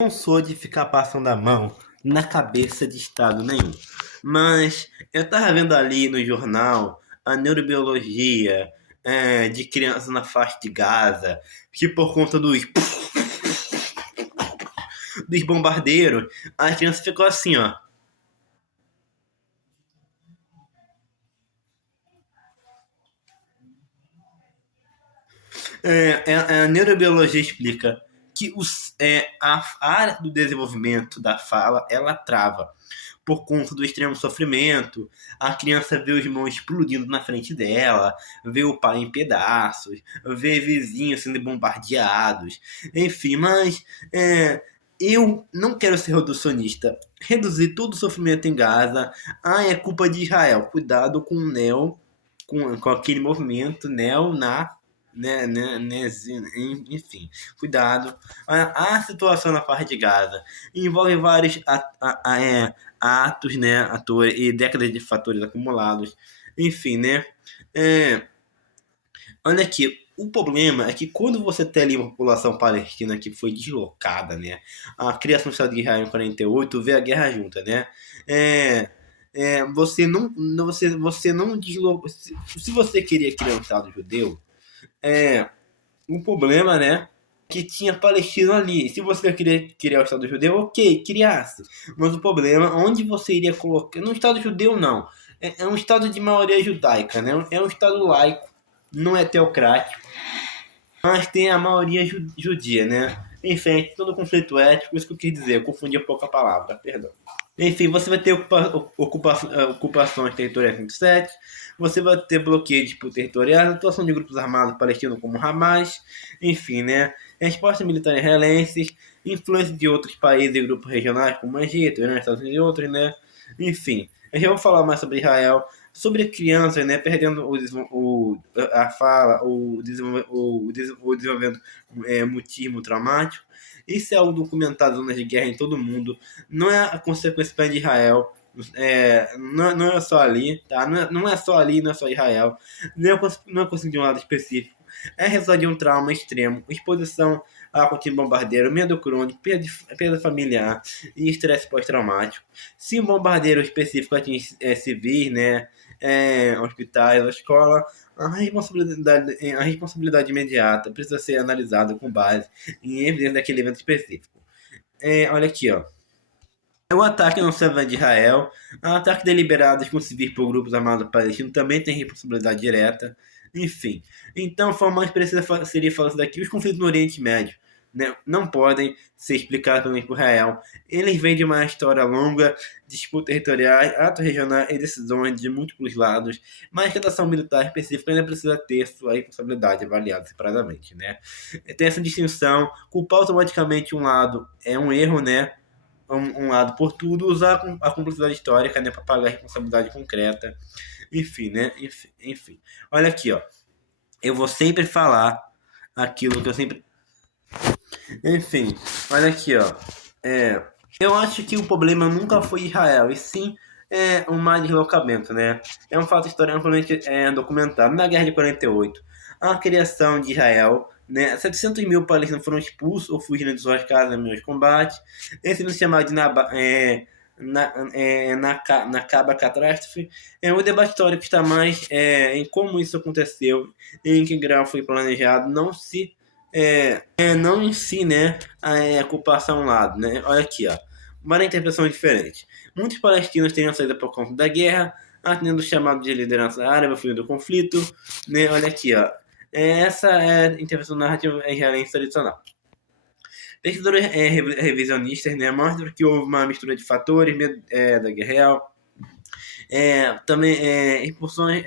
Não sou de ficar passando a mão na cabeça de estado nenhum. Mas eu tava vendo ali no jornal a neurobiologia de crianças na faixa de Gaza, que por conta dos bombardeiros, a criança ficou assim, ó. A neurobiologia explica que a área do desenvolvimento da fala ela trava por conta do extremo sofrimento. A criança vê os irmãos explodindo na frente dela, vê o pai em pedaços, vê vizinhos sendo bombardeados, enfim. Mas eu não quero ser reducionista. Reduzir todo o sofrimento em Gaza, é culpa de Israel. Cuidado com o neo, com aquele movimento neo na enfim, cuidado. A situação na faixa de Gaza envolve vários atos, né, atores e décadas de fatores acumulados, enfim, né. É, olha aqui, o problema é que quando você tem ali uma população palestina que foi deslocada, né, a criação do Estado de Israel em 48 vê a guerra junta, né, é, você não deslocou, se você queria criar um Estado judeu, é, um problema, né? Que tinha palestino ali. Se você queria criar o Estado judeu, ok, criasse. Mas o problema, onde você iria colocar. No Estado judeu, não. É um Estado de maioria judaica, né? É um Estado laico, não é teocrático, mas tem a maioria judia, né? Enfim, todo conflito ético, isso que eu quis dizer, eu confundi um pouco a palavra, perdão. Enfim, você vai ter ocupações territoriais 27, você vai ter bloqueios territoriais, atuação de grupos armados palestinos como Hamas, enfim, né? Resposta militar israelenses, influência de outros países e grupos regionais como Egito, Irã, Estados Unidos e outros, né? Enfim, eu já vou falar mais sobre Israel, sobre crianças, né, perdendo a fala, o desenvolvimento mutismo traumático. Isso é algo documentado nas zonas de guerra em todo o mundo. Não é a consequência de Israel. Não é só ali, tá? Não é só ali, não é só Israel. Não é conseguir de um lado específico. É resultado de um trauma extremo, exposição a contínuo bombardeiro, medo crônico, perda familiar e estresse pós-traumático. Se um bombardeiro específico atinge civis, né, hospitais, a escola, a responsabilidade imediata precisa ser analisada com base em evidência daquele evento específico. Olha aqui, ó. O ataque não serve de Israel. O ataque deliberado com civis por grupos armados palestinos também tem responsabilidade direta. Enfim. Então, a forma mais precisa seria falar isso daqui. Os conflitos no Oriente Médio, né, não podem ser explicados pelo por Israel. Eles vêm de uma história longa, disputas territoriais, atos regionais e decisões de múltiplos lados, mas que a ação militar específica ainda precisa ter sua responsabilidade avaliada separadamente, né? Tem essa distinção. Culpar automaticamente um lado é um erro, né? Um lado por tudo, usar a complexidade histórica, né, para pagar a responsabilidade concreta, enfim, né, enfim. Olha aqui, ó, eu vou sempre falar aquilo que eu sempre, enfim, olha aqui, ó, eu acho que o problema nunca foi Israel, e sim um má deslocamento, né, é um fato historicamente documentado. Na Guerra de 48, a criação de Israel, né, 700 mil palestinos foram expulsos ou fugiram de suas casas no meio de combate. Esse não se chamado de Nakaba Catástrofe. O debate histórico está mais em como isso aconteceu, em que grau foi planejado, não em si, né, a ocupação a um lado, né. Olha aqui, ó, uma interpretação diferente. Muitos palestinos teriam saído por conta da guerra, atendendo o chamado de liderança árabe, fim do conflito, né. Olha aqui, ó, essa é a interpretação narrativa israelense tradicional. Pesquisadores revisionistas, né, mostram que houve uma mistura de fatores da guerra real, também impulsões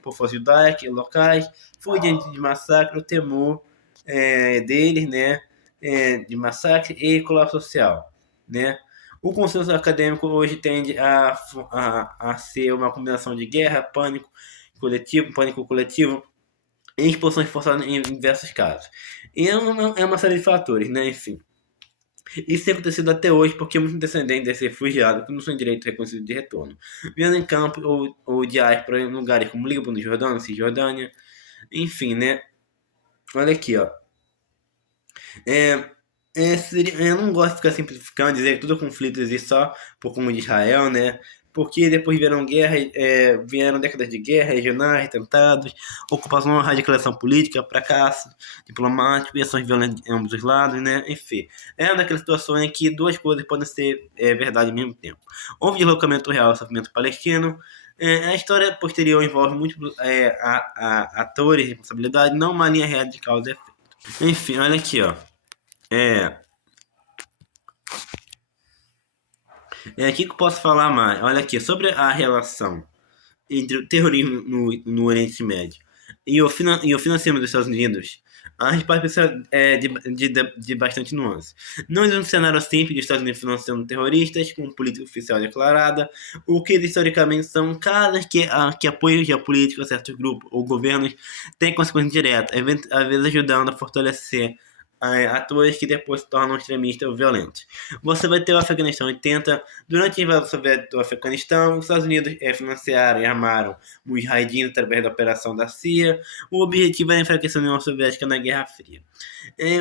por forças judaicas locais, foi diante de massacre, o temor deles, né, de massacre e colapso social, né. O consenso acadêmico hoje tende a ser uma combinação de guerra, pânico coletivo e expulsões forçadas em diversos casos. E é uma série de fatores, né, enfim. Isso tem acontecido até hoje porque muitos descendentes desses refugiados que não têm direito reconhecido de retorno, vivendo em campo ou diáspora em lugares como Líbano, Jordânia, Cisjordânia, enfim, né? Olha aqui, ó. Eu não gosto de ficar simplificando, dizer que todo conflito existe só por conta de Israel, né? Porque depois vieram décadas de guerra regionais, atentados, ocupação, radicalização política, fracasso diplomático e ações violentas em ambos os lados, né? Enfim, é uma daquelas situações em que duas coisas podem ser verdade ao mesmo tempo. Houve deslocamento real ao sofrimento palestino. A história posterior envolve múltiplos atores de responsabilidade, não uma linha reta de causa e efeito. Enfim, olha aqui, ó. É, aqui que eu posso falar mais. Olha aqui, sobre a relação entre o terrorismo no Oriente Médio e o financiamento dos Estados Unidos, a resposta precisa de bastante nuance. Não existe um cenário simples de Estados Unidos financiando terroristas com política oficial declarada. O que historicamente são casos que apoiam geopolíticos a certos grupos ou governos têm consequências diretas, às vezes ajudando a fortalecer atores que depois se tornam extremistas ou violentos. Você vai ter o Afeganistão 80. Durante a invasão soviética do Afeganistão, os Estados Unidos financiaram e armaram Mujahideen através da operação da CIA. O objetivo era enfraquecer a União Soviética na Guerra Fria.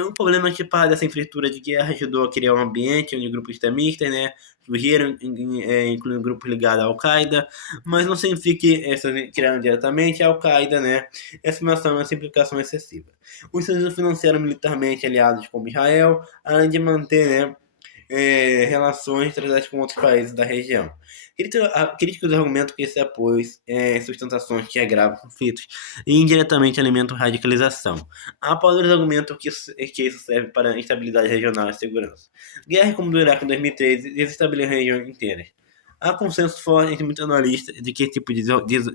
O problema é que parte dessa infraestrutura de guerra ajudou a criar um ambiente onde grupos extremistas, né, surgiram, incluindo grupos ligados à Al-Qaeda, mas não significa que eles criaram diretamente a Al-Qaeda, né? Essa informação é uma simplificação excessiva. Os Estados Unidos financiaram militarmente aliados como Israel, além de manter, né, relações estratégicas com outros países da região. Críticos argumentam que esse apoio sustentações que agravam conflitos e indiretamente alimentam radicalização. Apoiadores argumentam que isso serve para instabilidade regional e segurança. Guerras como do Iraque em 2013 desestabilizam regiões inteiras. Há consenso forte entre muitos analistas de que esse tipo de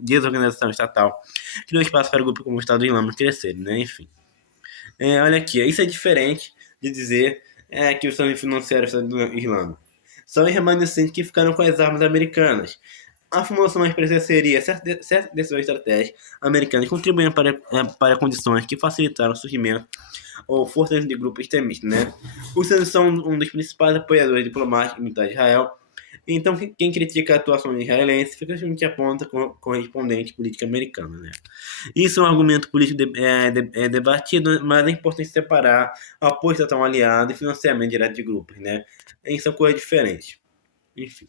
desorganização estatal criou espaço para grupos como o Estado Islâmico crescerem, né? Enfim. Olha aqui, isso é diferente de dizer que os Estados Unidos financiaram o Estado Islâmico. São os remanescentes que ficaram com as armas americanas. A formulação mais precisa seria certas decisões estratégicas americanas contribuindo para condições que facilitaram o surgimento ou forças de grupos extremistas, né? Os Estados Unidos são um dos principais apoiadores diplomáticos e militares de Israel. Então, quem critica a atuação israelense fica que aponta com correspondente política americana, né? Isso é um argumento político debatido, mas é importante separar apoio estatal aliado e financiamento direto de grupos, né? São coisas diferentes. Enfim.